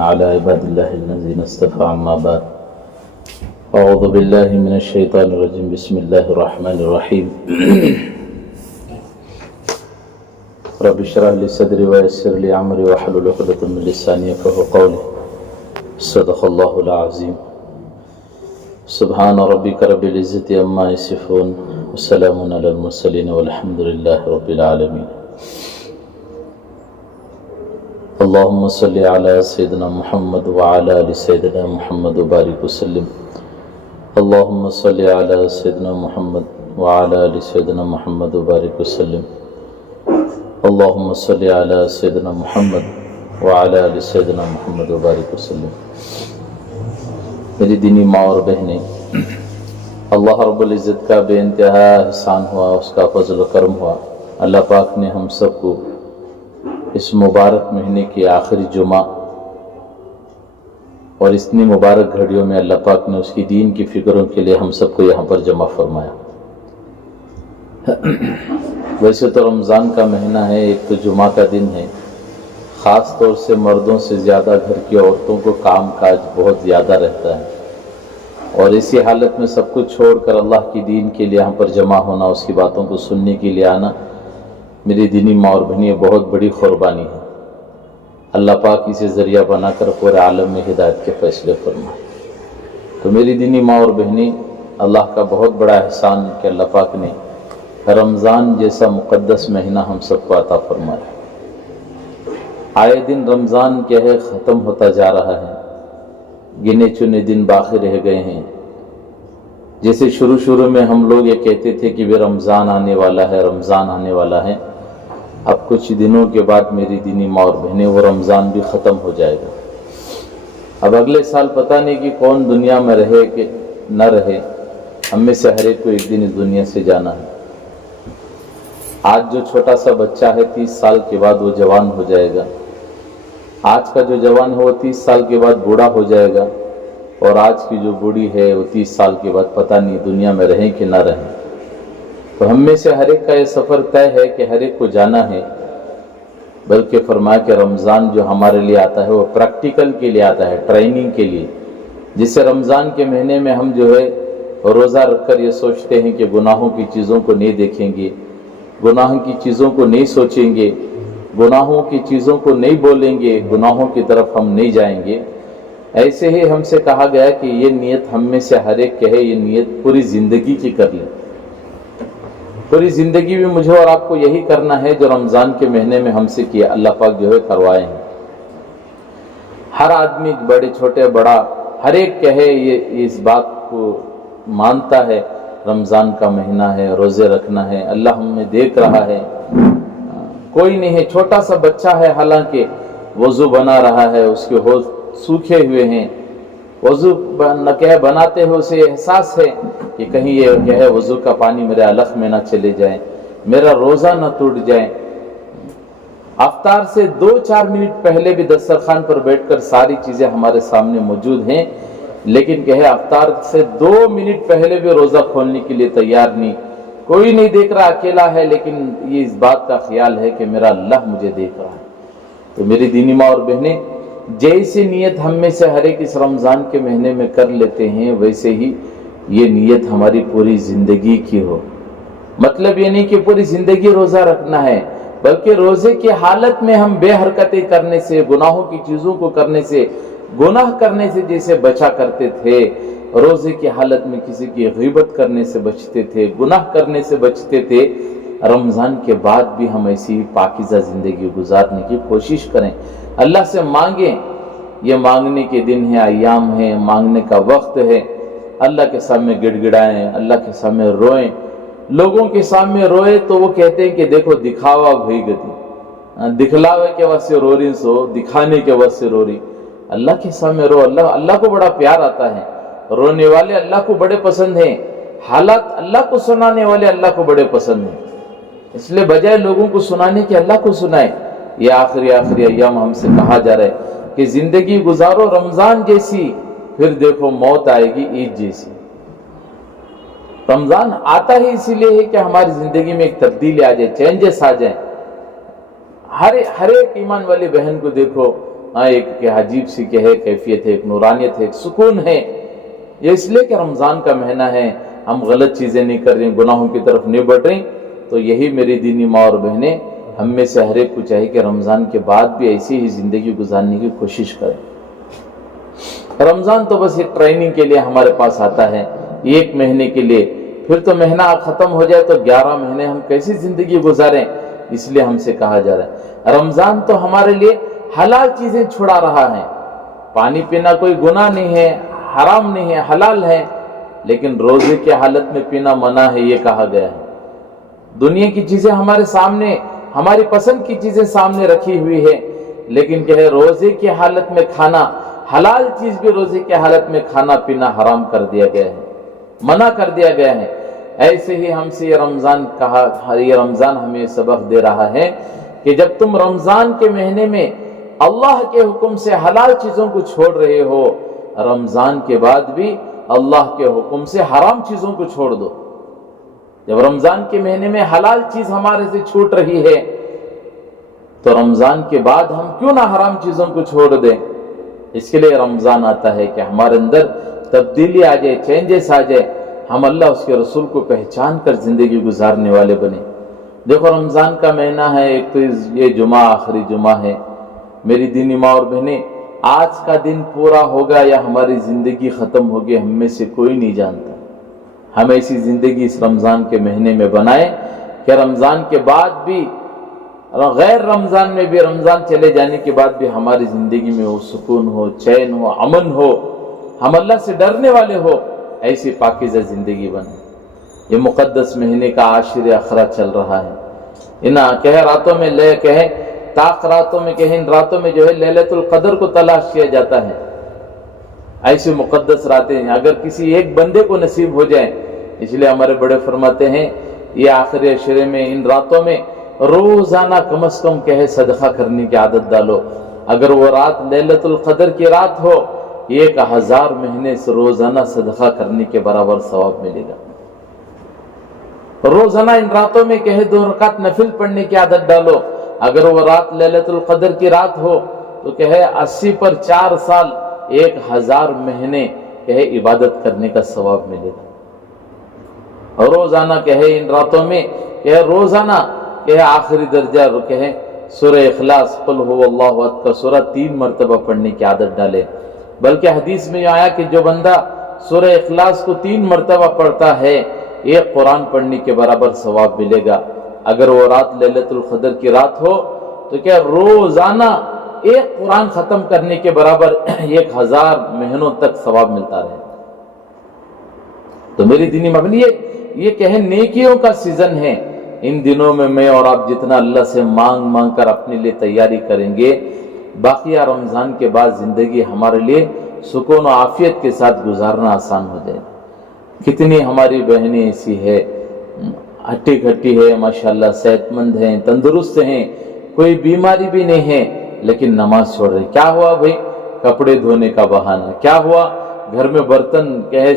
على عباد الله الذين اصطفى عما بعد أعوذ بالله من الشيطان الرجيم بسم الله الرحمن الرحيم رب اشرح لي صدري ويسر لي أمري واحلل عقدة من لساني يفقهوا قولي صدق الله العظيم سبحان ربك رب العزة عما يصفون وسلام على المرسلين والحمد لله رب العالمين اللهم صل على سيدنا محمد وعلى آل سيدنا محمد وبارك وسلم اللهم صل على سيدنا محمد وعلى آل سيدنا محمد وبارك وسلم اللهم صل على سيدنا محمد وعلى آل سيدنا محمد وبارك وسلم میری دینی ماں اور بہنیں، اللہ رب العزت کا بے انتہا احسان ہوا، اس کا فضل و کرم ہوا۔ اللہ پاک نے ہم سب کو اس مبارک مہینے کی آخری جمعہ اور اتنی مبارک گھڑیوں میں اللہ پاک نے اس کی دین کی فکروں کے لیے ہم سب کو یہاں پر جمع فرمایا۔ ویسے تو رمضان کا مہینہ ہے، ایک تو جمعہ کا دن ہے، خاص طور سے مردوں سے زیادہ گھر کی عورتوں کو کام کاج بہت زیادہ رہتا ہے، اور اسی حالت میں سب کچھ چھوڑ کر اللہ کی دین کے لیے یہاں پر جمع ہونا، اس کی باتوں کو سننے کے لیے آنا، میری دینی ماں اور بہنیں بہت بڑی قربانی ہے۔ اللہ پاک اسے ذریعہ بنا کر پورے عالم میں ہدایت کے فیصلے فرمائے۔ تو میری دینی ماں اور بہنیں، اللہ کا بہت بڑا احسان کہ اللہ پاک نے رمضان جیسا مقدس مہینہ ہم سب کو عطا فرمایا۔ آئے دن رمضان کیا ہے ختم ہوتا جا رہا ہے، گنے چنے دن باقی رہ گئے ہیں۔ جیسے شروع میں ہم لوگ یہ کہتے تھے کہ وہ رمضان آنے والا ہے، رمضان آنے والا ہے، اب کچھ دنوں کے بعد میری دینی ماں اور بہنیں وہ رمضان بھی ختم ہو جائے گا۔ اب اگلے سال پتہ نہیں کہ کون دنیا میں رہے کہ نہ رہے، ہم میں سے ہر ایک کو ایک دن اس دنیا سے جانا ہے۔ آج جو چھوٹا سا بچہ ہے 30 سال کے بعد وہ جوان ہو جائے گا، آج کا جو جوان ہے وہ 30 سال کے بعد بوڑھا ہو جائے گا، اور آج کی جو بوڑھی ہے وہ 30 سال کے بعد پتہ نہیں دنیا میں رہیں کہ نہ رہیں۔ تو ہم میں سے ہر ایک کا یہ سفر طے ہے کہ ہر ایک کو جانا ہے، بلکہ فرمایا کہ رمضان جو ہمارے لیے آتا ہے وہ پریکٹیکل کے لیے آتا ہے، ٹریننگ کے لیے۔ جس سے رمضان کے مہینے میں ہم جو ہے روزہ رکھ کر یہ سوچتے ہیں کہ گناہوں کی چیزوں کو نہیں دیکھیں گے، گناہوں کی چیزوں کو نہیں سوچیں گے، گناہوں کی چیزوں کو نہیں بولیں گے، گناہوں کی طرف ہم نہیں جائیں گے۔ ایسے ہی ہم سے کہا گیا کہ یہ نیت ہم میں سے ہر ایک کہے، یہ نیت پوری زندگی کی کر لیں۔ پوری زندگی میں مجھے اور آپ کو یہی کرنا ہے جو رمضان کے مہینے میں ہم سے کیا اللہ پاک جو ہے کروائے ہیں۔ ہر آدمی بڑے چھوٹے بڑا ہر ایک کہے، یہ اس بات کو مانتا ہے رمضان کا مہینہ ہے، روزے رکھنا ہے، اللہ ہمیں دیکھ رہا ہے۔ کوئی نہیں ہے، چھوٹا سا بچہ ہے، حالانکہ وضو بنا رہا ہے، اس کے ہوش سوکھے ہوئے ہیں، وضو بناتے ہوئے اسے احساس ہے کہ کہیں یہ کیا ہے وضو کا پانی میرے علق میں نہ چلے جائے، میرا روزہ نہ ٹوٹ جائے۔ افطار سے 2-4 منٹ پہلے بھی دسترخوان پر بیٹھ کر ساری چیزیں ہمارے سامنے موجود ہیں، لیکن کہے افطار سے 2 منٹ پہلے بھی روزہ کھولنے کے لیے تیار نہیں، کوئی نہیں دیکھ رہا، اکیلا ہے، لیکن یہ اس بات کا خیال ہے کہ میرا اللہ مجھے دیکھ رہا ہے۔ تو میری دینی ماں اور بہنیں، جیسی نیت ہم میں سے ہر ایک اس رمضان کے مہینے میں کر لیتے ہیں، ویسے ہی یہ نیت ہماری پوری زندگی کی ہو۔ مطلب یہ نہیں کہ پوری زندگی روزہ رکھنا ہے، بلکہ روزے کی حالت میں ہم بے حرکتیں کرنے سے، گناہوں کی چیزوں کو کرنے سے، گناہ کرنے سے جیسے بچا کرتے تھے، روزے کی حالت میں کسی کی غیبت کرنے سے بچتے تھے، گناہ کرنے سے بچتے تھے، رمضان کے بعد بھی ہم ایسی پاکیزہ زندگی گزارنے کی کوشش کریں، اللہ سے مانگیں۔ یہ مانگنے کے دن ہیں، ایام ہیں، مانگنے کا وقت ہے۔ اللہ کے سامنے گڑ گڑائیں، اللہ کے سامنے روئیں۔ لوگوں کے سامنے روئے تو وہ کہتے ہیں کہ دیکھو دکھاوا بھئی گتی، دکھلاوے کے واسطے رو رہی سو، دکھانے کے واسطے رو رہی۔ اللہ کے سامنے رو، اللہ کو بڑا پیار آتا ہے، رونے والے اللہ کو بڑے پسند ہیں، حالات اللہ کو سنانے والے اللہ کو بڑے پسند ہیں۔ اس لیے بجائے لوگوں کو سنانے کے اللہ کو سنائے۔ یہ آخری ایام ہم سے کہا جا رہا ہے کہ زندگی گزارو رمضان جیسی، پھر دیکھو موت آئے گی عید جیسی۔ رمضان آتا ہی اسی لیے ہے کہ ہماری زندگی میں ایک تبدیلی آ جائے، چینجز آ جائیں۔ ہر ایک ایمان والی بہن کو دیکھو، ایک عجیب سی کیفیت ہے، ایک نورانیت ہے، ایک سکون ہے۔ یہ اس لیے کہ رمضان کا مہینہ ہے، ہم غلط چیزیں نہیں کر رہے، گناہوں کی طرف نہیں بڑھ رہے۔ تو یہی میری دینی ماں اور بہنیں، ہم میں سے ہر ایک کو چاہیے کہ رمضان کے بعد بھی ایسی ہی زندگی گزارنے کی کوشش کریں۔ رمضان تو بس ایک ٹریننگ کے لیے ہمارے پاس آتا ہے، ایک مہینے کے لیے، پھر تو مہینہ ختم ہو جائے تو 11 مہینے ہم کیسی زندگی گزاریں؟ اس لیے ہم سے کہا جا رہا ہے رمضان تو ہمارے لیے حلال چیزیں چھڑا رہا ہے۔ پانی پینا کوئی گناہ نہیں ہے، حرام نہیں ہے، حلال ہے، لیکن روزے کی حالت میں پینا منع ہے، یہ کہا گیا ہے۔ دنیا کی چیزیں ہمارے سامنے، ہماری پسند کی چیزیں سامنے رکھی ہوئی ہے، لیکن کہ روزے کی حالت میں کھانا، حلال چیز بھی روزے کی حالت میں کھانا پینا حرام کر دیا گیا ہے، منع کر دیا گیا ہے۔ ایسے ہی ہم سے یہ رمضان ہمیں سبق دے رہا ہے کہ جب تم رمضان کے مہینے میں اللہ کے حکم سے حلال چیزوں کو چھوڑ رہے ہو، رمضان کے بعد بھی اللہ کے حکم سے حرام چیزوں کو چھوڑ دو۔ جب رمضان کے مہینے میں حلال چیز ہمارے سے چھوٹ رہی ہے تو رمضان کے بعد ہم کیوں نہ حرام چیزوں کو چھوڑ دیں؟ اس کے لیے رمضان آتا ہے کہ ہمارے اندر تبدیلی آ جائے، چینجز آ جائے، ہم اللہ اس کے رسول کو پہچان کر زندگی گزارنے والے بنے۔ دیکھو رمضان کا مہینہ ہے، ایک تو یہ جمعہ آخری جمعہ ہے۔ میری دینی ماں اور بہنیں، آج کا دن پورا ہوگا یا ہماری زندگی ختم ہوگی، ہم میں سے کوئی نہیں جانتا۔ ہم ایسی زندگی اس رمضان کے مہینے میں بنائیں کہ رمضان کے بعد بھی، غیر رمضان میں بھی، رمضان چلے جانے کے بعد بھی ہماری زندگی میں وہ سکون ہو، چین ہو، امن ہو، ہم اللہ سے ڈرنے والے ہو، ایسی پاکیزہ زندگی بنے۔ یہ مقدس مہینے کا عاشر اخرا چل رہا ہے۔ ان راتوں میں طاق راتوں میں ان راتوں میں جو ہے لیلۃ القدر کو تلاش کیا جاتا ہے۔ ایسی مقدس راتیں اگر کسی ایک بندے کو نصیب ہو جائیں، اس لیے ہمارے بڑے فرماتے ہیں یہ آخری عشرے میں، ان راتوں میں روزانہ کم از کم صدقہ کرنے کی عادت ڈالو۔ اگر وہ رات لیلۃ القدر کی رات ہو، 1000 مہینے سے روزانہ صدقہ کرنے کے برابر ثواب ملے گا۔ روزانہ ان راتوں میں 2 رکعت نفل پڑھنے کی عادت ڈالو۔ اگر وہ رات لیلۃ القدر کی رات ہو تو 80 پر 4 سال 1000 مہینے عبادت کرنے کا ثواب ملے گا۔ روزانہ ان راتوں میں روزانہ آخری درجہ سورہ اخلاص قل هو اللہ احد کا سورہ 3 مرتبہ پڑھنے کی عادت ڈالے۔ بلکہ حدیث میں آیا کہ جو بندہ سورہ اخلاص کو 3 مرتبہ پڑھتا ہے، 1 قرآن پڑھنے کے برابر ثواب ملے گا۔ اگر وہ رات لیلۃ القدر کی رات ہو تو روزانہ 1 قرآن ختم کرنے کے برابر 1000 مہینوں تک ثواب ملتا رہے۔ تو میری دینی مبنی یہ نیکیوں کا سیزن ہے۔ ان دنوں میں میں اور آپ جتنا اللہ سے مانگ کر اپنے لیے تیاری کریں گے، باقیہ رمضان کے بعد زندگی ہمارے لیے سکون و عافیت کے ساتھ گزارنا آسان ہو جائے۔ کتنی ہماری بہنیں ایسی ہے، ہٹی کھٹی ہے، ماشاءاللہ صحت مند ہیں، تندرست ہیں، کوئی بیماری بھی نہیں ہے، لیکن نماز چھوڑ رہے۔ کیا ہوا بھائی؟ کپڑے دھونے کا بہانہ۔ کیا ہوا؟ گھر میں برتن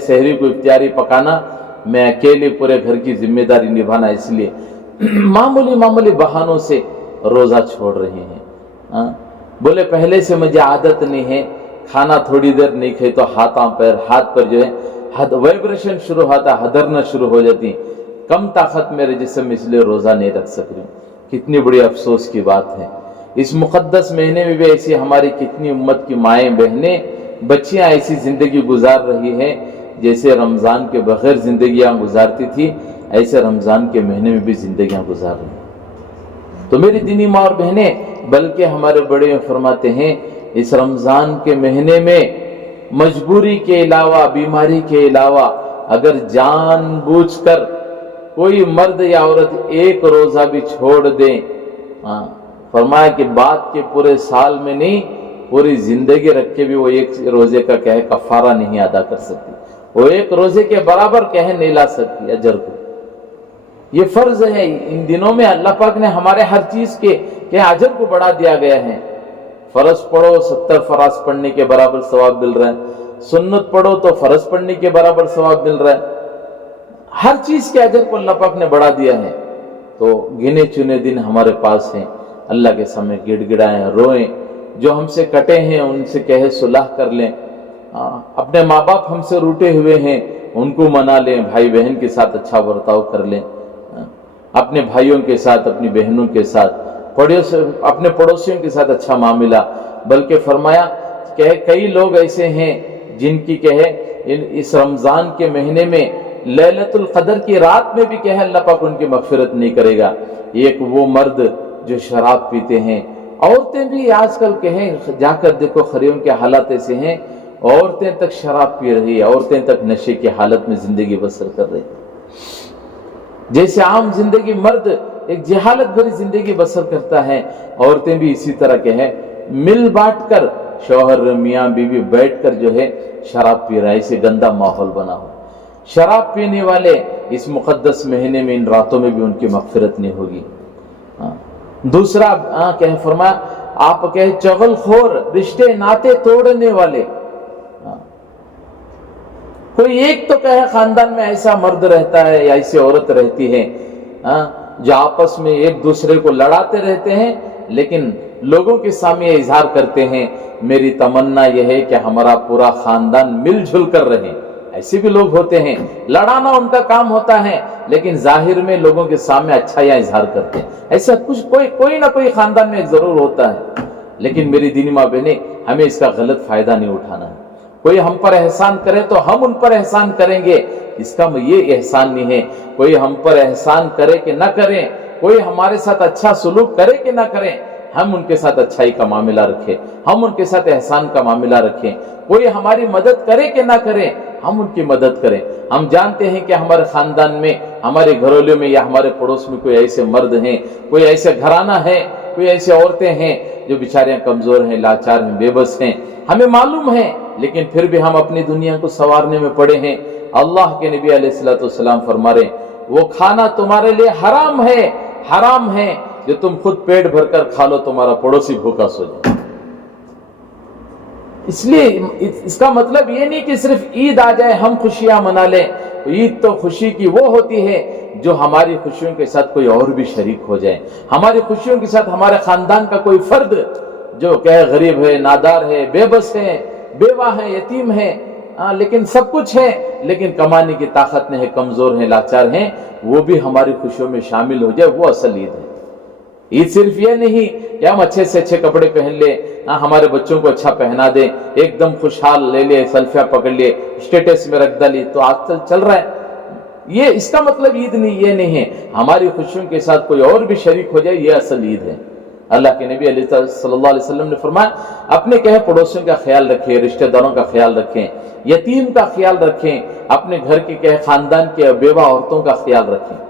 سحری کو افطاری پکانا، میں اکیلے پورے گھر کی ذمہ داری نبھانا، اس لیے معمولی بہانوں سے روزہ چھوڑ رہے ہیں۔ بولے پہلے سے مجھے عادت نہیں ہے، کھانا تھوڑی دیر نہیں کھائے تو ہاتھ پر وائبریشن شروع ہوتا، ہدرنا شروع ہو جاتی، کم طاقت میرے جسم، اس لیے روزہ نہیں رکھ سک رہی ہوں۔ کتنی بڑی افسوس کی بات ہے۔ اس مقدس مہینے میں بھی ایسی ہماری کتنی امت کی مائیں بہنیں بچیاں ایسی زندگی گزار رہی ہیں جیسے رمضان کے بغیر زندگیاں گزارتی تھی، ایسے رمضان کے مہینے میں بھی زندگیاں گزار رہی ہیں۔ تو میری دینی ماں اور بہنیں، بلکہ ہمارے بڑے فرماتے ہیں اس رمضان کے مہینے میں مجبوری کے علاوہ، بیماری کے علاوہ، اگر جان بوجھ کر کوئی مرد یا عورت 1 روزہ بھی چھوڑ دیں، فرمایا کہ بات کے پورے سال میں نہیں، پوری زندگی رکھ کے بھی وہ 1 روزے کا کفارہ نہیں ادا کر سکتی، وہ 1 روزے کے برابر نہیں لا سکتی اجر کو۔ یہ فرض ہے۔ ان دنوں میں اللہ پاک نے ہمارے ہر چیز کے اجر کو بڑھا دیا گیا ہے۔ فرض پڑھو 70 فراز پڑھنے کے برابر ثواب مل رہا ہے، سنت پڑھو تو فرض پڑھنے کے برابر ثواب مل رہا ہے۔ ہر چیز کے اجر کو اللہ پاک نے بڑھا دیا ہے۔ تو گنے چنے دن ہمارے پاس ہیں، اللہ کے سامنے گڑ گڑائیں، روئیں، जो हमसे कटे हैं उनसे कहे सुलह कर लें, अपने माँ बाप हमसे रूठे हुए हैं उनको मना लें, भाई बहन के साथ अच्छा बर्ताव कर लें, अपने भाइयों के साथ, अपनी बहनों के साथ, अपने पड़ोसियों के साथ अच्छा मामला। बल्कि फरमाया कहे कई लोग ऐसे हैं जिनकी कहे इस रमजान के महीने में लैलतुल क़द्र की रात में भी कहे अल्लाह पाक उनकी मग़फ़िरत नहीं करेगा। एक वो मर्द जो शराब पीते हैं, औरतें भी आजकल कहें जाकर देखो खरियों के हालात ऐसे हैं, औरतें तक शराब पी रही है, औरतें तक नशे की हालत में जिंदगी बसर कर रही है। जैसे आम जिंदगी मर्द एक जहालत भरी जिंदगी बसर करता है, औरतें भी इसी तरह के हैं, मिल बांट कर शौहर मियाँ बीवी बैठकर जो है शराब पी रहा है। इसे गंदा माहौल बना हो। शराब पीने वाले इस मुकद्दस महीने में इन रातों में भी उनकी मग़फ़िरत नहीं होगी। दूसरा कहे फरमाया आप कहे चगलखोर, रिश्ते नाते तोड़ने वाले, कोई एक तो कहे खानदान में ऐसा मर्द रहता है या ऐसी औरत रहती है जो आपस में एक दूसरे को लड़ाते रहते हैं, लेकिन लोगों के सामने इजहार करते हैं मेरी तमन्ना यह है कि हमारा पूरा खानदान मिलजुल कर रहे। ऐसे भी लोग होते हैं, लड़ाना उनका काम होता है, लेकिन जाहिर में लोगों के सामने अच्छा या इजहार करते हैं। ऐसा कुछ कोई ना कोई खानदान में जरूर होता है। लेकिन मेरी दीनी माँ बहनें, हमें इसका गलत फायदा नहीं उठाना है। कोई हम पर एहसान करे तो हम उन पर एहसान करेंगे, इसका ये एहसान नहीं है। कोई हम पर एहसान करे कि ना करें, कोई हमारे साथ अच्छा सुलूक करे कि ना करें, हम उनके साथ अच्छाई का मामला रखें, हम उनके साथ एहसान का मामला रखें। कोई हमारी मदद करे कि ना करें, हम उनकी मदद करें। हम जानते हैं कि हमारे खानदान में, हमारे घरों में या हमारे पड़ोस में कोई ऐसे मर्द हैं, कोई ऐसे घराना है, कोई ऐसी औरतें हैं जो बेचारियां कमजोर हैं, लाचार हैं, बेबस हैं, हमें मालूम है, लेकिन फिर भी हम अपनी दुनिया को संवारने में पड़े हैं। अल्लाह के नबी अलैहिस्सलाम फरमा रहे वो खाना तुम्हारे लिए हराम है जो तुम खुद पेट भरकर खा लो, तुम्हारा पड़ोसी भूखा सो जाए। इसलिए इसका मतलब ये नहीं कि सिर्फ ईद आ जाए हम खुशियां मना लें। ईद तो खुशी की वो होती है जो हमारी खुशियों के साथ कोई और भी शरीक हो जाए, हमारी खुशियों के साथ हमारे खानदान का कोई फर्द जो कहे गरीब है, नादार है, बेबस है, बेवा है, यतीम है, लेकिन सब कुछ है, लेकिन कमाने की ताकत नहीं है, कमजोर है, लाचार है, वो भी हमारी खुशियों में शामिल हो जाए, वो असल ईद है। ईद सिर्फ ये नहीं कि हम अच्छे से अच्छे कपड़े पहन ले, हमारे बच्चों को अच्छा पहना दे, एकदम खुशहाल ले ले, सेल्फियां पकड़ लिए, स्टेटस में रख डाली, तो आजकल चल रहा है। ये इसका मतलब ईद नहीं, ये नहीं है। हमारी खुशियों के साथ कोई और भी शरीक हो जाए, ये असल ईद है। अल्लाह के नबी सल्लल्लाहु अलैहि वसल्लम ने फरमाया अपने कहे पड़ोसियों का ख्याल रखें, रिश्तेदारों का ख्याल रखें, यतीम का ख्याल रखें, अपने घर के कहे खानदान के बेवा औरतों का ख्याल रखें।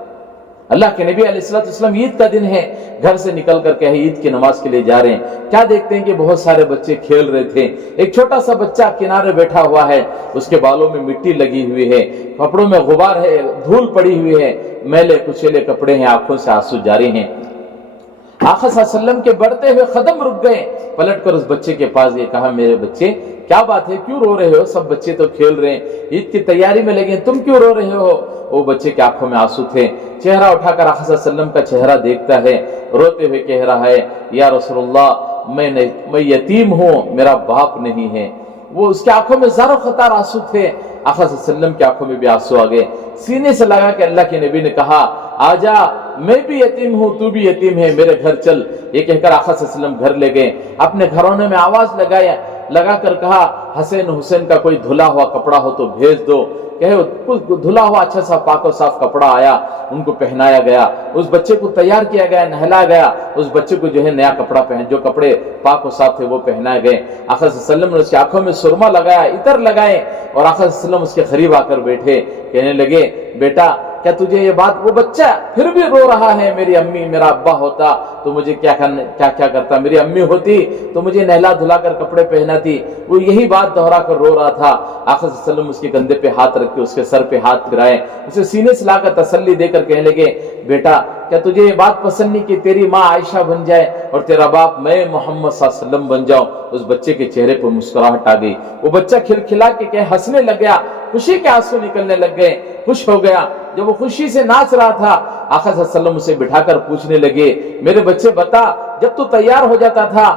अल्लाह के नबी अलैहिस्सलाम ईद का दिन है, घर से निकल कर कहे ईद की नमाज के लिए जा रहे हैं, क्या देखते हैं कि बहुत सारे बच्चे खेल रहे थे। एक छोटा सा बच्चा किनारे बैठा हुआ है, उसके बालों में मिट्टी लगी हुई है, कपड़ों में गुबार है, धूल पड़ी हुई है, मैले कुचेले कपड़े हैं, आंखों से आंसू जारी हैं। आका सल्लल्लाहु अलैहि वसल्लम के बढ़ते हुए कदम रुक गए, पलट कर उस बच्चे के पास ये कहा मेरे बच्चे क्या बात है, क्यों रो रहे हो? सब बच्चे तो खेल रहे हैं, ईद की तैयारी में लगे, तुम क्यों रो रहे हो? वो बच्चे के आंखों में आंसू थे। चेहरा उठाकर आका सल्लल्लाहु अलैहि वसल्लम का चेहरा देखता है, रोते हुए कह रहा है या रसूलुल्लाह मैं यतीम हूँ, मेरा बाप नहीं है। वो उसके आंखों में ज़ारो खतार आंसू थे, आका सल्लल्लाहु अलैहि वसल्लम की आंखों में भी आंसू आ गए। सीने से लगा के अल्लाह के नबी ने कहा आजा, मैं भी यतीम हूँ, तू भी यतीम है, मेरे घर चल। ये कहकर आका सल्लल्लाहु अलैहि वसल्लम घर ले गए, अपने घरौने में आवाज लगा कर कहा हसन हुसैन का कोई धुला हुआ कपड़ा हो तो भेज दो। कहे कुछ धुला हुआ अच्छा सा पाक और साफ कपड़ा आया, उनको पहनाया गया, उस बच्चे को तैयार किया गया, नहलाया गया, उस बच्चे को जो है नया कपड़ा पहन, जो कपड़े पाक और साफ थे वो पहनाए गए। आका सल्लल्लाहु अलैहि वसल्लम ने उसकी आंखों में सुरमा लगाया, इतर लगाए, और आका सल्लल्लाहु अलैहि वसल्लम उसके करीब आकर बैठे, कहने लगे बेटा क्या तुझे ये बात, वो बच्चा फिर भी रो रहा है, मेरी अम्मी मेरा अब्बा होता तो मुझे क्या करता, मेरी अम्मी होती तो मुझे नहला धुला कर कपड़े पहनाती, वो यही बात दोहरा कर रो रहा था। आका सल्लल्लाहु अलैहि वसल्लम उसके कंधे पे हाथ रख के उसके सर पे हाथ फिराए, उसे सीने से लाकर तसल्ली देकर कहने लगे बेटा क्या तुझे ये बात पसंद नहीं कि तेरी माँ आयशा बन जाए और तेरा बाप मैं मोहम्मद सल्लल्लाहु अलैहि वसल्लम बन जाऊं? उस बच्चे के चेहरे पर मुस्कुराहट आ गई, वो बच्चा खिलखिला के हंसने लग गया, खुशी के आंसू निकलने लग गए, खुश हो गया। जब वो खुशी से नाच रहा था, आका सल्लल्लाहु अलैहि वसल्लम उसे बिठाकर पूछने लगे मेरे बच्चे बता जब तू तैयार हो जाता था,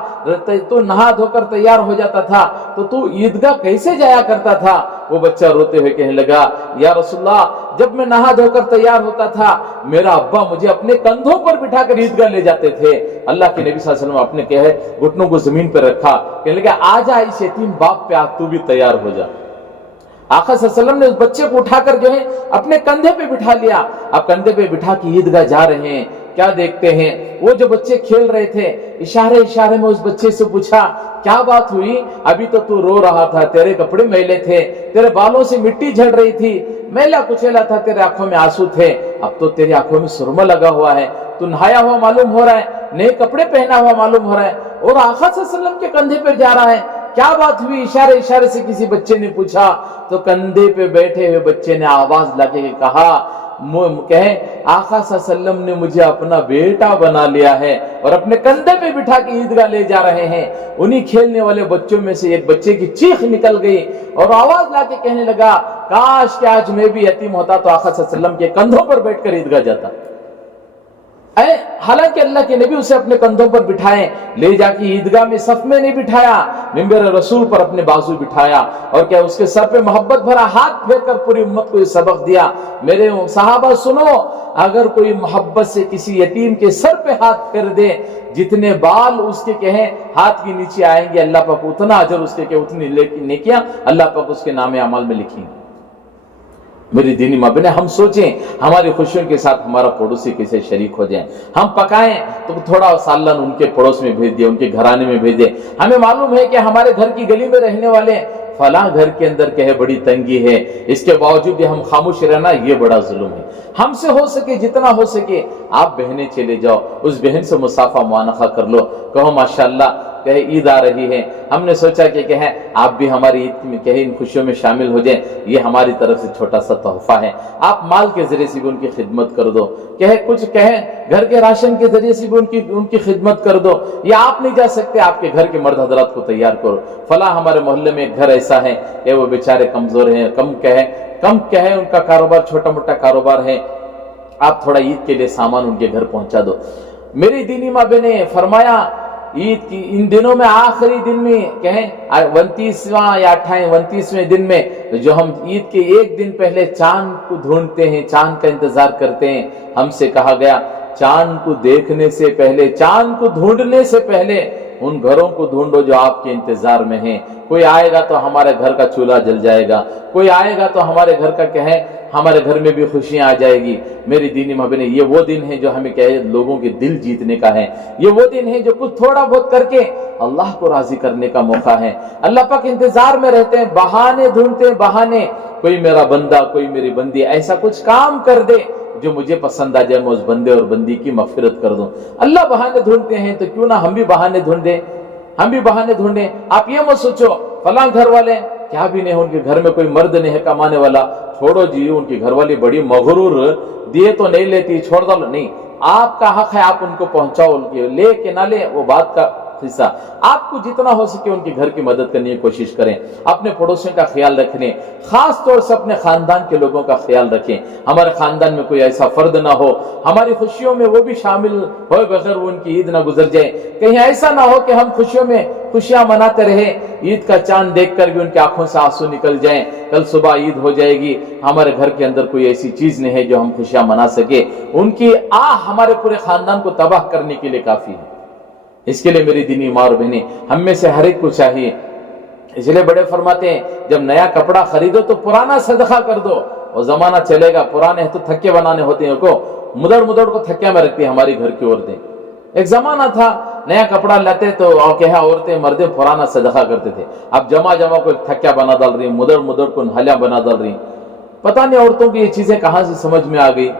तू नहा धोकर तैयार हो जाता था, तो तू ईदगाह कैसे जाया करता था? वो बच्चा रोते हुए कहने लगा, या रसूलल्लाह, जब मैं नहा धोकर तैयार होता था, मेरा अब्बा मुझे अपने कंधों पर बिठाकर ईदगाह ले जाते थे। अल्लाह के नबी सल्लल्लाहु अलैहि वसल्लम आपने कहे घुटनों को जमीन पर रखा, कहने लगा, आजा इस यतीम बाप पे, आज तू भी तैयार हो जा। आका सल्लल्लाहु अलैहि वसल्लम ने उस बच्चे को उठाकर जो है अपने कंधे पे बिठा लिया। अब कंधे पे बिठा के ईदगाह जा रहे हैं, क्या देखते हैं, वो जो बच्चे खेल रहे थे, इशारे इशारे में उस बच्चे से पूछा, क्या बात हुई? अभी तो तू रो रहा था, तेरे कपड़े मैले थे, तेरे बालों से मिट्टी झड़ रही थी, मैला कुचैला था, तेरे आंखों में आंसू थे, अब तो तेरी आंखों में सुरमा लगा हुआ है, तू नहाया हुआ मालूम हो रहा है, नए कपड़े पहना हुआ मालूम हो रहा है, और आका सल्लल्लाहु अलैहि वसल्लम के कंधे पर जा रहा है, क्या बात हुई? इशारे इशारे से किसी बच्चे ने पूछा, तो कंधे पे बैठे हुए बच्चे ने आवाज लगा के कहा, कहे आका सल्लल्लाहु अलैहि वसल्लम ने मुझे अपना बेटा बना लिया है और अपने कंधे पे बिठा के ईदगाह ले जा रहे हैं। उन्हीं खेलने वाले बच्चों में से एक बच्चे की चीख निकल गई और आवाज लाके कहने लगा, काश कि आज मैं भी यतीम होता तो आका सल्लल्लाहु अलैहि वसल्लम के कंधों पर बैठकर ईदगाह जाता। हालांकि अल्लाह के नबी उसे अपने कंधों पर बिठाए, ले जाके ईदगाह में सफ में नहीं बिठाया, मिंबर रसूल पर अपने बाजू बिठाया और क्या उसके सर पे मोहब्बत भरा हाथ फेर कर पूरी उम्मत को ये सबक दिया। मेरे सहाबा सुनो, अगर कोई मोहब्बत से किसी यतीम के सर पे हाथ फेर दे, जितने बाल उसके कहे हाथ के नीचे आएंगे, अल्लाह पाक उतना अजर उसके के उतनी नेकियां अल्लाह पाक उसके नामे अमल में लिखेंगे। मेरी दीनी माँ बहने, हम सोचें हमारी खुशियों के साथ हमारा पड़ोसी कैसे शरीक हो जाए। हम पकाएं तो थोड़ा सालन उनके पड़ोस में भेज दिए, उनके घराने में भेज दे। हमें मालूम है कि हमारे घर की गली में रहने वाले फला घर के अंदर कहे बड़ी तंगी है, इसके बावजूद भी हम खामोश रहना, ये बड़ा जुल्म है। हमसे हो सके जितना हो सके आप बहनें चले जाओ, उस बहन से मुसाफा मुआनखा कर लो, कहो माशाअल्लाह, कहे ईद आ रही है, हमने सोचा कि कहे आप भी हमारी ईद में कहे इन खुशियों में शामिल हो जाएं, ये हमारी तरफ से छोटा सा तोहफा है। आप माल के जरिए से भी उनकी खिदमत कर दो, कहे कुछ कहे घर के राशन के जरिए से भी उनकी खिदमत कर दो, या आप नहीं जा सकते आपके घर के मर्द हजरात को तैयार करो। फला हमारे मोहल्ले में एक घर ऐसा है कि वो बेचारे कमजोर हैं, कम कहे उनका कारोबार छोटा मोटा कारोबार है, आप थोड़ा ईद के लिए सामान उनके घर पहुंचा दो। मेरी दीनी माँ बहने फरमाया, ईद की इन दिनों में आखिरी दिन में कहें 29वां या 29वें दिन में जो हम ईद के एक दिन पहले चांद को ढूंढते हैं, चांद का इंतजार करते हैं, हमसे कहा गया चांद को देखने से पहले, चांद को ढूंढने से पहले उन घरों को ढूंढो जो आपके इंतजार में हैं। कोई आएगा तो हमारे घर का चूल्हा जल जाएगा, कोई आएगा तो हमारे घर का कहे हमारे घर में भी खुशियां आ जाएगी। मेरी दीनी माँ बहनें, ये वो दिन है जो हमें कहे लोगों के दिल जीतने का है। ये वो दिन है जो कुछ थोड़ा बहुत करके अल्लाह को राजी करने का मौका है। अल्लाह पाक इंतजार में रहते हैं, बहाने ढूंढते हैं, बहाने। कोई मेरा बंदा, कोई मेरी बंदी ऐसा कुछ काम कर दे जो मुझे पसंद आ जाए, मैं उस बंदे और बंदी की मगफिरत कर दूं। अल्लाह बहाने ढूंढते हैं, तो क्यों ना हम भी बहाने ढूंढे, हम भी बहाने ढूंढे। आप ये मत सोचो फलां घर वाले क्या भी नहीं, उनके घर में कोई मर्द नहीं है कमाने वाला, छोड़ो जी, उनकी घरवाली बड़ी मगरूर, दिए तो नहीं लेती, छोड़ दो। नहीं, आपका हक है, आप उनको पहुंचाओ, उनके ले के ना ले वो बात का हिस्सा। आपको जितना हो सके उनके घर की मदद करने की कोशिश करें, अपने पड़ोसियों का ख्याल रखने, खास तौर से अपने खानदान के लोगों का ख्याल रखें। हमारे खानदान में कोई ऐसा फर्द ना हो हमारी खुशियों में वो भी शामिल हो बगैर वो उनकी ईद ना गुजर जाए। कहीं ऐसा ना हो कि हम खुशियों में खुशियां मनाते रहे, ईद का चांद देखकर भी उनकी आंखों से आंसू निकल जाएं, कल सुबह ईद हो जाएगी, हमारे घर के अंदर कोई ऐसी चीज नहीं है जो हम खुशियां मना सके। उनकी हमारे पूरे खानदान को तबाह करने के लिए काफी है। इसके लिए मेरी दीनी माँ और बहनें, हम में से हर एक को चाहिए, इसलिए बड़े फरमाते हैं जब नया कपड़ा खरीदो तो पुराना सदका कर दो, और जमाना चलेगा, पुराने तो थक्के बनाने होते हैं, को मुदड़ को थक्के में रखती है हमारी घर की औरतें। एक जमाना था नया कपड़ा लाते तो क्या औरतें मर्दे पुराना सदका करते थे। अब जमा को थक्या बना डाल रही, मुदड़ को हलिया बना डाल रही। पता नहीं औरतों की ये चीजें कहां से समझ में आ गई।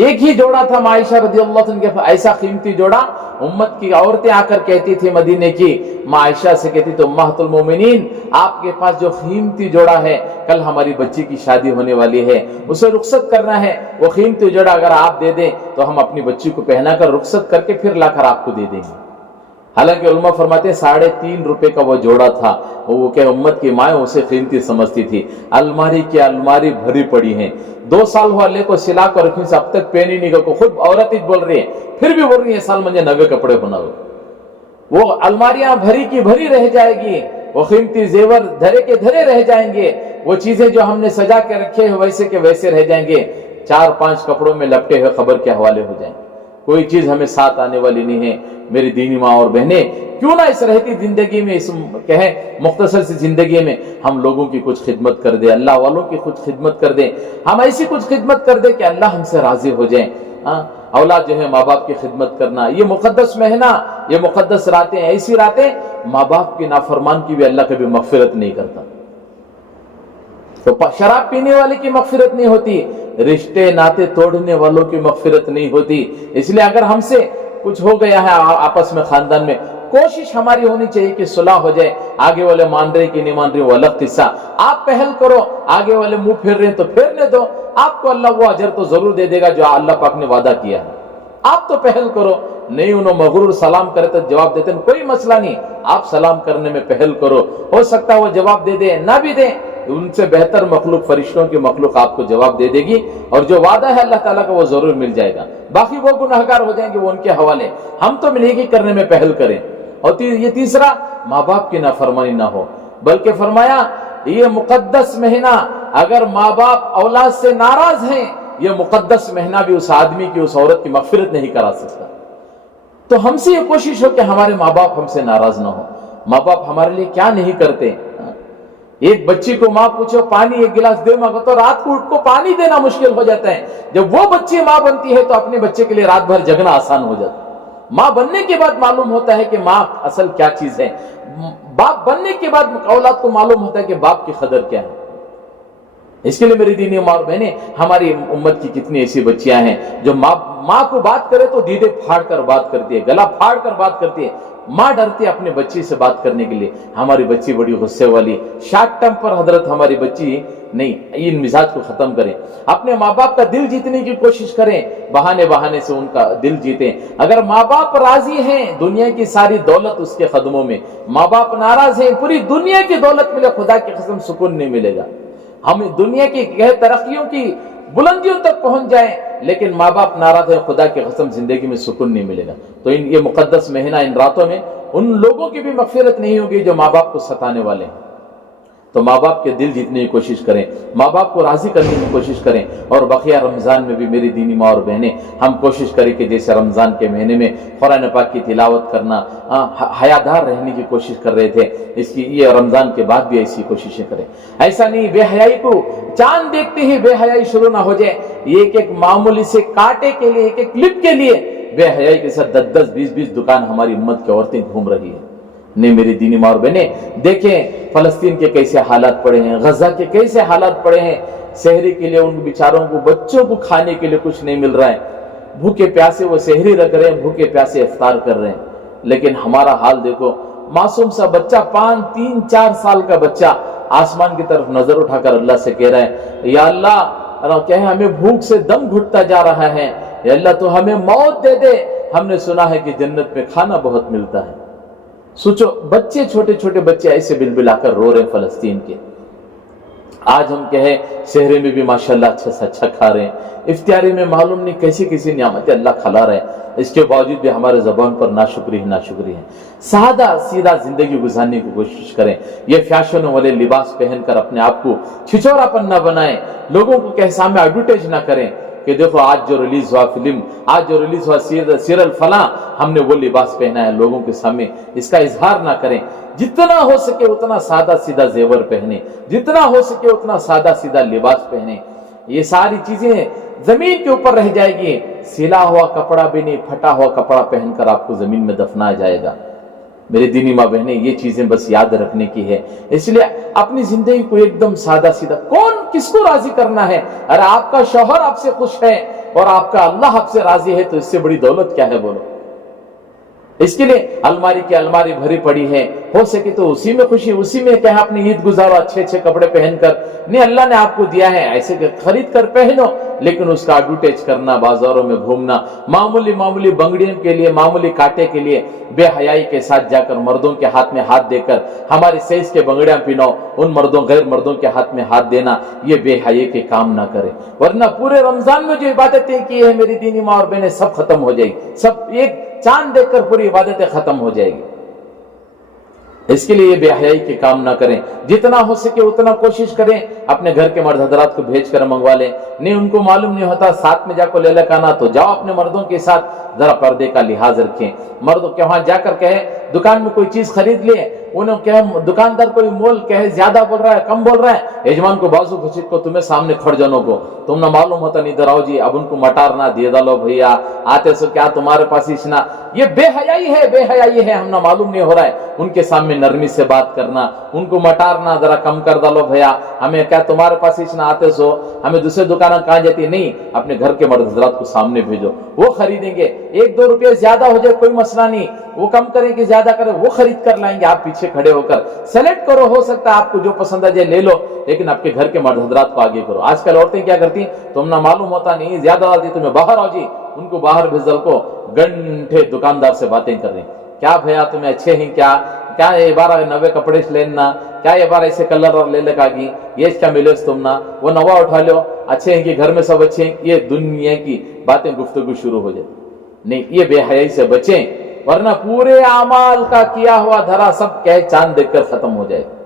एक ही जोड़ा था आयशा रज़ियल्लाहु अन्हा के, ऐसा कीमती जोड़ा, उम्मत की औरतें आकर कहती थी मदीने की, माँ आयशा से कहती तो उम्महातुल मोमिनीन, आपके पास जो कीमती जोड़ा है, कल हमारी बच्ची की शादी होने वाली है, उसे रुखसत करना है, वो कीमती जोड़ा अगर आप दे दें तो हम अपनी बच्ची को पहना कर रुखसत करके फिर लाकर आपको दे देंगे। हालांकि उलमा फरमाते हैं 3.5 रुपए का वो जोड़ा था, वो क्या उम्मत की माएँ उसे कीमती समझती थी। अलमारी की अलमारी भरी पड़ी है, 2 साल हुआ ले को सिला कर रखी से अब तक पहनी नहीं को खुद औरत ही बोल रही है, फिर भी बोल रही है साल मुझे नवे कपड़े बनाओ। वो अलमारियां भरी की भरी रह जाएगी, वो कीमती जेवर धरे के धरे रह जाएंगे, वो चीजें जो हमने सजा के रखे हैं वैसे के वैसे रह जाएंगे, 4-5 कपड़ों में लपटे हुए खबर के हवाले हो जाएंगे, कोई चीज हमें साथ आने वाली नहीं है। मेरी दीनी माँ और बहनें, क्यों ना इस रहती जिंदगी में, इस कहें मुख्तसर सी जिंदगी में हम लोगों की कुछ खिदमत कर दे, अल्लाह वालों की कुछ खिदमत कर दे, हम ऐसी कुछ खिदमत कर दे कि अल्लाह हमसे राजी हो जाए। औलाद जो है माँ बाप की खिदमत करना, ये मुकद्दस महीना, ये मुकद्दस रातें, ऐसी रातें माँ बाप की नाफरमान की भी अल्लाह कभी मगफिरत नहीं करता। तो शराब पीने वाले की मगफिरत नहीं होती, रिश्ते नाते तोड़ने वालों की मगफिरत नहीं होती। इसलिए अगर हमसे कुछ हो गया है आपस में, खानदान में, कोशिश हमारी होनी चाहिए कि सुलह हो जाए। आगे वाले मान रहे कि नहीं मान रहे वो अलग किस्सा, आप पहल करो, आगे वाले मुंह फेर रहे हैं तो फेरने दो, आपको अल्लाह वो अजर तो जरूर दे देगा जो अल्लाह पाक ने वादा किया है। आप तो पहल करो, नहीं उन्होंने मगरूर सलाम करे तो जवाब देते हैं, कोई मसला नहीं, आप सलाम करने में पहल करो, हो सकता है वो जवाब दे दे, ना भी दे, उनसे बेहतर मखलूक, फरिश्तों की मखलूक आपको जवाब दे देगी, और जो वादा है अल्लाह ताला का वो जरूर मिल जाएगा। बाकी वो गुनाहगार हो जाएंगे, वो उनके हवाले, हम तो नेकी करने में पहल करें। और ये तीसरा, माँ बाप की नाफरमानी ना हो, बल्कि फरमाया ये मुकद्दस महीना, अगर माँ बाप औलाद से नाराज हैं, ये मुकद्दस महीना भी उस आदमी की, उस औरत की मगफिरत नहीं करा सकता। तो हमसे ये कोशिश हो कि हमारे माँ बाप हमसे नाराज ना हो। माँ बाप हमारे लिए क्या नहीं करते। एक बच्ची को माँ पूछो पानी 1 गिलास दे मांगो तो रात को उसको पानी देना मुश्किल हो जाता है। जब वो बच्ची माँ बनती है तो अपने बच्चे के लिए रात भर जगना आसान हो जाता है। माँ बनने के बाद मालूम होता है कि माँ असल क्या चीज है। बाप बनने के बाद औलाद को मालूम होता है कि बाप की कदर क्या है। इसके लिए मेरी दीनी माँ और बहनें, हमारी उम्मत की कितनी ऐसी बच्चियां हैं जो माँ को बात करे तो दीदे फाड़ कर बात करती है, गला फाड़ कर बात करती है। माँ डरती है अपने बच्ची से बात करने के लिए। हमारी बच्ची बड़ी गुस्से वाली, शॉर्ट टेम्पर हजरत हमारी बच्ची नहीं। इन मिजाज को खत्म करें, अपने माँ बाप का दिल जीतने की कोशिश करें, बहाने बहाने से उनका दिल जीतें। अगर माँ बाप राजी हैं, दुनिया की सारी दौलत उसके कदमों में। माँ बाप नाराज हैं, पूरी दुनिया की दौलत मिले, खुदा की कसम सुकून नहीं मिलेगा। हम दुनिया की तरक्कियों की बुलंदियों तक पहुंच जाएं, लेकिन माँ बाप नाराज है, खुदा की कसम जिंदगी में सुकून नहीं मिलेगा। तो ये मुकद्दस महीना, इन रातों में उन लोगों की भी मगफिरत नहीं होगी जो माँ बाप को सताने वाले हैं। तो माँ बाप के दिल जीतने की कोशिश करें, माँ बाप को राजी करने की कोशिश करें। और बकिया रमजान में भी मेरी दीनी माँ और बहनें, हम कोशिश करें कि जैसे रमजान के महीने में कुरान पाक की तिलावत करना, हयादार रहने की कोशिश कर रहे थे, इसकी ये रमजान के बाद भी ऐसी कोशिशें करें। ऐसा नहीं बेहयाई को चांद देखते ही बेहयाई शुरू ना हो जाए। एक एक मामूली से कांटे के लिए, एक एक क्लिप के लिए बेहयाई के साथ 10-10, 20-20 दुकान हमारी उम्मत की औरतें घूम रही है। नहीं मेरी दीनी माँ और बहने, देखें फलस्तीन के कैसे हालात पड़े हैं, गजा के कैसे हालात पड़े हैं। सहरी के लिए उन बेचारों को, बच्चों को खाने के लिए कुछ नहीं मिल रहा है। भूखे प्यासे वो सहरी रख रहे हैं, भूखे प्यासे इफ्तार कर रहे हैं। लेकिन हमारा हाल देखो, मासूम सा बच्चा, 3-4 साल का बच्चा आसमान की तरफ नजर उठाकर अल्लाह से कह रहा है, या अल्लाह, क्या है, हमें भूख से दम घुटता जा रहा है, या अल्लाह तो हमें मौत दे दे। हमने सुना है कि जन्नत में खाना बहुत मिलता है। सोचो, बच्चे, छोटे छोटे बच्चे ऐसे बिलबिलाकर रो रहे हैं फलस्तीन के। आज हम कहें शहरे में भी माशाल्लाह अच्छा से अच्छा खा रहे हैं, इफ्तियारी में मालूम नहीं कैसी कैसी नियामतें अल्लाह खिला रहे हैं। इसके बावजूद भी हमारे ज़बान पर नाशुक्री है। सादा सीधा जिंदगी गुजारने की कोशिश करें। ये फैशन वाले लिबास पहनकर अपने आप को छिछोरापन न बनाएं, लोगों को कह सामने एडवर्टाइज ना करें कि देखो आज जो रिलीज हुआ फिल्म, आज जो रिलीज हुआ सीरियल फला, हमने वो लिबास पहना है। लोगों के सामने इसका इजहार ना करें। जितना हो सके उतना सादा सीधा जेवर पहने, जितना हो सके उतना सादा सीधा लिबास पहने। ये सारी चीजें जमीन के ऊपर रह जाएगी। सिला हुआ कपड़ा भी नहीं, फटा हुआ कपड़ा पहनकर आपको जमीन में दफनाया जाएगा। मेरे दीनी माँ बहने, ये चीजें बस याद रखने की है। इसलिए अपनी जिंदगी को एकदम सादा सीधा, कौन किसको राजी करना है? अरे आपका शौहर आपसे खुश है और आपका अल्लाह आपसे राजी है, तो इससे बड़ी दौलत क्या है? बोलो, इसके लिए अलमारी की अलमारी भरी पड़ी है, हो सके तो उसी में खुशी, उसी में क्या अपनी ईद गुजारो अच्छे अच्छे कपड़े पहनकर। नहीं, अल्लाह ने आपको दिया है, ऐसे खरीद कर पहनो, लेकिन उसका एडवर्टाइज करना, बाजारों में घूमना, मामूली मामूली बंगड़ियों के लिए, मामूली कांटे के लिए बेहयाई के साथ जाकर मर्दों के हाथ में हाथ देकर हमारी साइज के बंगड़ियां पिनाओ, उन मर्दों गैर मर्दों के हाथ में हाथ देना, ये बेहयाई के काम ना करे। वरना पूरे रमजान में जो इबादतें की है मेरी दीनी माँ और बहनें, सब खत्म हो जाएगी, सब एक चांद देखकर पूरी इबादतें खत्म हो जाएगी। इसके लिए बेहयाई के काम ना करें, जितना हो सके उतना कोशिश करें अपने घर के मर्द हजरात को भेज कर मंगवा लें। नहीं, उनको मालूम नहीं होता साथ में जाकर ले लेकर, तो जाओ अपने मर्दों के साथ, जरा पर्दे का लिहाज रखें। मर्दों के वहां जाकर कहे दुकान में कोई चीज खरीद लिए, उन्हें कहे दुकानदार कोई मोल कहे ज्यादा बोल रहा है, कम बोल रहा है, यजमान को बाजू घसीट को तुम्हें सामने खड़ जनों को तुम ना मालूम होता, नहीं दराओ जी, अब उनको मटारना दे डालो भैया, आते सो क्या तुम्हारे पास इतना, ये बेहयाई है, बेहयाई है, हम ना मालूम नहीं हो रहा है। उनके सामने नरमी से बात करना, उनको मटारना, जरा कम कर डालो भैया, हमें क्या तुम्हारे पास इतना, आते सो हमें दूसरे दुकान कहाँ जाती, नहीं, अपने घर के मर्द हजरात को सामने भेजो, वो खरीदेंगे। 1-2 रुपये ज्यादा हो जाए कोई मसला नहीं, वो कम करें कि ज्यादा करें, वो खरीद कर लाएंगे, आप पीछे खड़े होकर सेलेक्ट करो, हो सकता है आपको जो पसंद आ जाए ले लो, लेकिन आपके घर के मर्द हजरात को आगे करो। आजकल औरतें क्या करती, तुम ना मालूम होता नहीं, ज्यादा आती तुम्हें, बाहर आओ जी, उनको बाहर भेजल को घंटे दुकानदार से बातें कर रही, क्या भैया तुम्हें अच्छे हैं क्या, क्या ये बार नवे कपड़े लेना, क्या ये बार ऐसे कलर और ले लेगी, ये क्या मिले तुम ना, वो नवा उठा लो, अच्छे हैं कि घर में सब अच्छे हैं, ये दुनिया की बातें गुफ्तगू शुरू हो जाती। नहीं, ये बेहयाई से बचें, वरना पूरे आमाल का किया हुआ धरा सब कहे चांद देखकर खत्म हो जाएगा।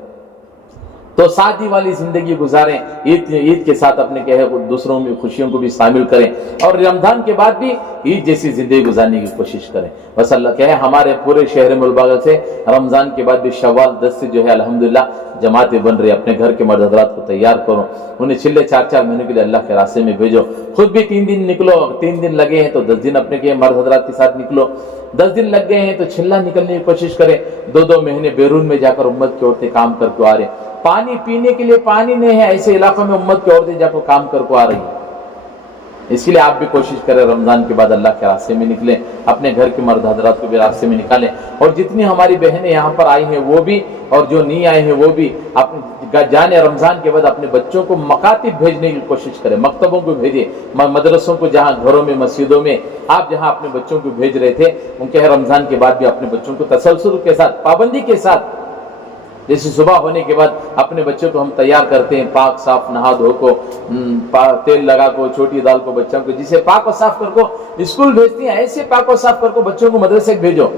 तो शादी वाली जिंदगी गुजारें, ईद के साथ अपने कहे दूसरों में खुशियों को भी शामिल करें, और रमजान के बाद भी ईद जैसी जिंदगी गुजारने की कोशिश करें। बस अल्लाह कहे हमारे पूरे शहर मुल्क से रमजान के बाद भी शव्वाल 10 से जो है अल्हम्दुलिल्लाह जमातें बन रही है। अपने घर के मर्द हजरात को तैयार करो, उन्हें छिले 4-4 महीने के लिए अल्लाह के रास्ते में भेजो, खुद भी 3 दिन निकलो, 3 दिन लगे हैं तो 10 दिन अपने के मर्द हजरात के साथ निकलो, 10 दिन लग गए हैं तो छिल्ला निकलने की कोशिश करें। 2-2 महीने बैरून में जाकर उम्मत की औरतें काम करके आ रहे, पानी पीने के लिए पानी नहीं है, ऐसे इलाकों में उम्मत की औरतें जाकर काम करके आ रही है। इसलिए आप भी कोशिश करें रमजान के बाद अल्लाह के रास्ते में निकलें, अपने घर के मर्द हजरात को भी रास्ते में निकालें, और जितनी हमारी बहनें यहाँ पर आई हैं वो भी, और जो नहीं आए हैं वो भी, अपने जाने रमजान के बाद अपने बच्चों को मकातिब भेजने की कोशिश करें, मकतबों को भेजें, मदरसों को, जहाँ घरों में, मस्जिदों में आप जहाँ अपने बच्चों को भेज रहे थे, उनके रमजान के बाद भी अपने बच्चों को तसलसल के साथ, पाबंदी के साथ, जैसे सुबह होने के बाद अपने बच्चों को हम तैयार करते हैं, पाक साफ नहा धो को, तेल लगा को, छोटी दाल को बच्चों को, जिसे पाक और साफ कर को स्कूल भेजती हैं, ऐसे पाक और साफ कर को बच्चों को मदरसे भेजो।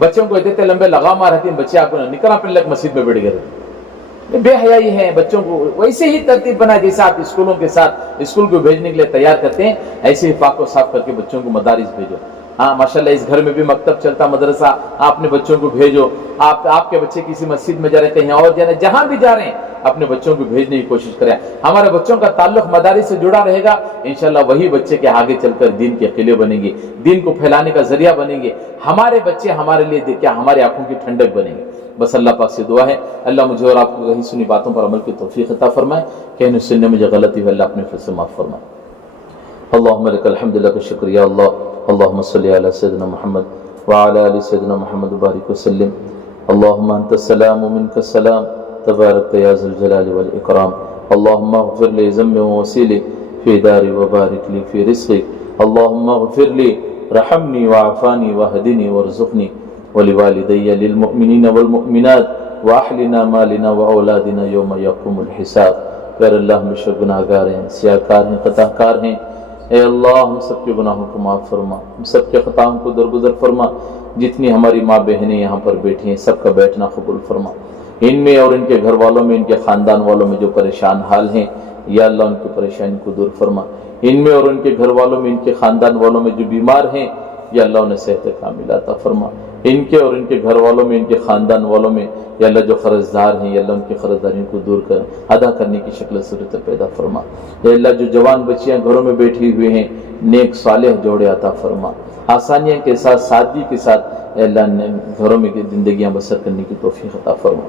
बच्चों को इतने लंबे लगाम रहती है, बच्चे आपको निकला अपने लग मस्जिद में बैठ गए, बेहयाई है। बच्चों को वैसे ही तरतीब बना जैसे आप स्कूलों के साथ स्कूल को भेजने के लिए तैयार करते हैं, ऐसे ही पाक और साफ करके बच्चों को मदारिस भेजो। हाँ माशाल्लाह, इस घर में भी मकतब चलता, मदरसा, अपने बच्चों को भेजो। आपके बच्चे किसी मस्जिद में जा रहे, कहीं और जा रहे, जहां भी जा रहे हैं अपने बच्चों को भेजने की कोशिश करें। हमारे बच्चों का ताल्लुक मदारिस से जुड़ा रहेगा, इंशाल्लाह वही बच्चे के आगे चलकर दीन के किले बनेंगे, दीन को फैलाने का जरिया बनेंगे। हमारे बच्चे हमारे लिए क्या, हमारी आंखों की ठंडक बनेंगे। बस अल्लाह पाक से दुआ है, अल्लाह मुझे और आपको कहीं सुनी बातों पर अमल की तौफीक अता फरमाए, कहने सुनने में जो गलती है अल्लाह अपने फिर से माफ फरमाए। अल्लाहुम्मा लकल हम्दु लक शुक्रिया अल्लाह, अल्लाहुम्मा सल्लि अला सय्यिदिना मुहम्मद व अला आलि सय्यिदिना मुहम्मद व बारिक वसल्लिम। अल्लाहुम्मा अंतस सलाम व मिनकस सलाम तबारकत या ज़ुल जलालि वल इकराम। अल्लाहुम्मा इग़फिर ली ज़म्बी व वसीली फ़ी दारी व बारिक ली फ़ी रिज़्क़ी। अल्लाहुम्मा इग़फिर ली रहमनी व आफ़ानी व हदीनी वरज़ुक़नी व लिवालिदैया लिल मुअमिनीना वल मुअमिनात व अहलिना मालिना व औलादिना यौम यक़ूमुल हिसाब। प्यारे अल्लाह, हम बेशक गुनाहगार हैं, सियाकार हैं, खताकार हैं। ए अल्लाह, हम सबके गुनाहों को माफ़ फरमा, हम सबके खताओं को दरगुजर फरमा। जितनी हमारी माँ बहनें यहाँ पर बैठी हैं सबका बैठना कबूल फरमा। इनमें और इनके घर वालों में, इनके ख़ानदान वालों में जो परेशान हाल हैं, या अल्लाह उनकी परेशानी को दूर फरमा। इनमें और इनके घर वालों में, इनके ख़ानदान वालों में जो बीमार हैं, या अल्लाह उन्हें सेहत कामिला अता फरमा। इनके और इनके घर वालों में, इनके ख़ानदान वालों में, या अल्लाह जो क़र्ज़दार हैं, या अल्लाह उनकी क़र्ज़दारियों को दूर कर अदा करने की शक्ल सूरत पैदा फरमा। या अल्लाह जो जवान बच्चियाँ घरों में बैठी हुए हैं, नेक सालेह जोड़े अता फरमा। आसानियों के साथ, सादगी के साथ अल्लाह ने घरों में ज़िंदगियाँ बसर करने की तौफ़ीक़ अता फरमा।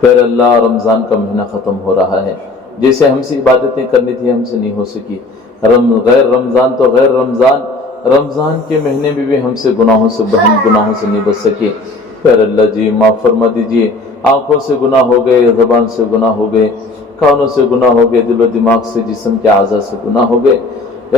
फिर अल्लाह, रमज़ान का महीना ख़त्म हो रहा है, जैसे हमसे इबादतें करनी थी हमसे नहीं हो सकी। गैर रमज़ान तो गैर रमज़ान رمضان کے مہینے میں بھی ہم سے گناہوں سے نہیں بچ سکے، پھر اللہ جی معاف فرما دیجئے۔ آنکھوں سے گناہ ہو گئے، زبان سے گناہ ہو گئے، کانوں سے گناہ ہو گئے، دل و دماغ سے، جسم کے اعضاء سے گناہ ہو گئے،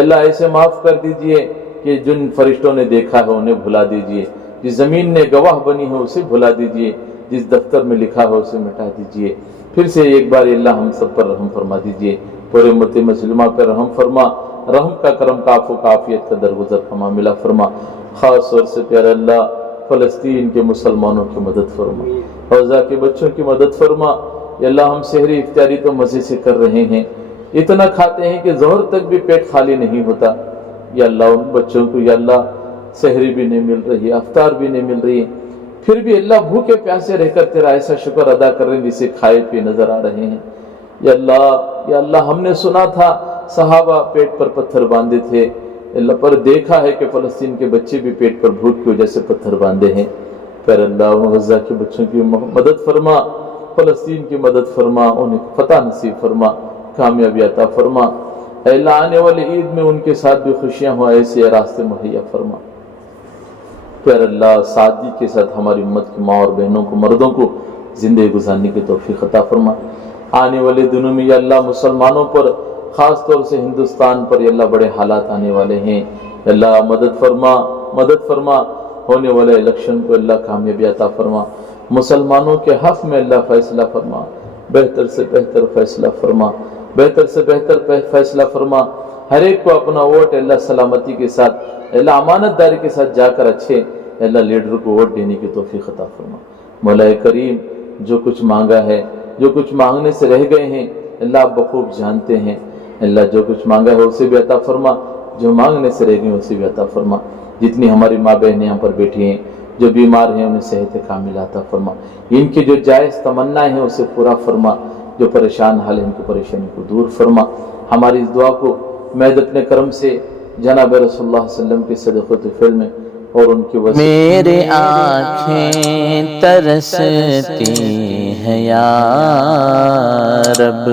اللہ ایسے معاف کر دیجئے کہ جن فرشتوں نے دیکھا ہے انہیں بھلا دیجئے، جس زمین نے گواہ بنی ہے اسے بھلا دیجئے، جس دفتر میں لکھا ہے اسے مٹا دیجئے۔ پھر سے ایک بار اللہ ہم سب پر رحم فرما دیجئے، پورے امت مسلمہ پر رحم فرما، رحم کا کرم کا عفو کا عافیت کا درگزر فرما، ملا فرما۔ خاص طور سے پیارا اللہ فلسطین کے مسلمانوں کی مدد فرما، غزہ کے بچوں کی مدد فرما۔ یا اللہ ہم سحری افطاری تو مزے سے کر رہے ہیں، اتنا کھاتے ہیں کہ ظہر تک بھی پیٹ خالی نہیں ہوتا، یا اللہ ان بچوں کو یا اللہ سحری بھی نہیں مل رہی، افطار بھی نہیں مل رہی، پھر بھی اللہ بھوکے پیاسے رہ کر تیرا ایسا شکر ادا کر رہے ہیں جسے کھائے پی نظر آ رہے ہیں۔ یا اللہ ہم نے سنا تھا صحابہ پیٹ پر پتھر باندھے تھے، اللہ پر دیکھا ہے کہ فلسطین کے بچے بھی پیٹ پر بھوک کی وجہ سے پتھر باندھے ہیں۔ پھر اللہ غزہ کے بچوں کی مدد فرما، فلسطین کی مدد فرما، انہیں فتح نصیب فرما، کامیابی عطا فرما۔ اے اللہ آنے والے عید میں ان کے ساتھ بھی خوشیاں ہوں، ایسے راستے مہیا فرما۔ پھر اللہ سادگی کے ساتھ ہماری امت کی ماں اور بہنوں کو، مردوں کو زندگی گزارنے کی توفیق عطا فرما۔ آنے والے دنوں میں یا اللہ مسلمانوں پر، خاص طور سے ہندوستان پر یا اللہ بڑے حالات آنے والے ہیں، یا اللہ مدد فرما، ہونے والے الیکشن کو اللہ کامیابی عطا فرما، مسلمانوں کے حق میں اللہ فیصلہ فرما، بہتر سے بہتر فیصلہ فرما، بہتر سے بہتر فیصلہ فرما۔ ہر ایک کو اپنا ووٹ اللہ سلامتی کے ساتھ، اللہ امانت داری کے ساتھ جا کر اچھے اللہ لیڈر کو ووٹ دینے کی توفیق عطا فرما۔ مولا کریم جو کچھ مانگا ہے، جو کچھ مانگنے سے رہ گئے ہیں، اللہ آپ بخوب جانتے ہیں، اللہ جو کچھ مانگا ہے اسے بھی عطا فرما، جو مانگنے سے رہ گئے ہیں اسے بھی عطا فرما۔ جتنی ہماری ماں بہنیں یہاں پر بیٹھی ہیں، جو بیمار ہیں انہیں صحت کامل عطا فرما، ان کی جو جائز تمنا ہیں اسے پورا فرما، جو پریشان حال ہیں ان کی پریشانی کو دور فرما۔ ہماری اس دعا کو محض اپنے کرم سے جناب رسول اللہ صلی اللہ علیہ وسلم کے صدقۃ فعل میں اور ان کی وسیلے میرے آنکھیں ترستی ہیں یا رب،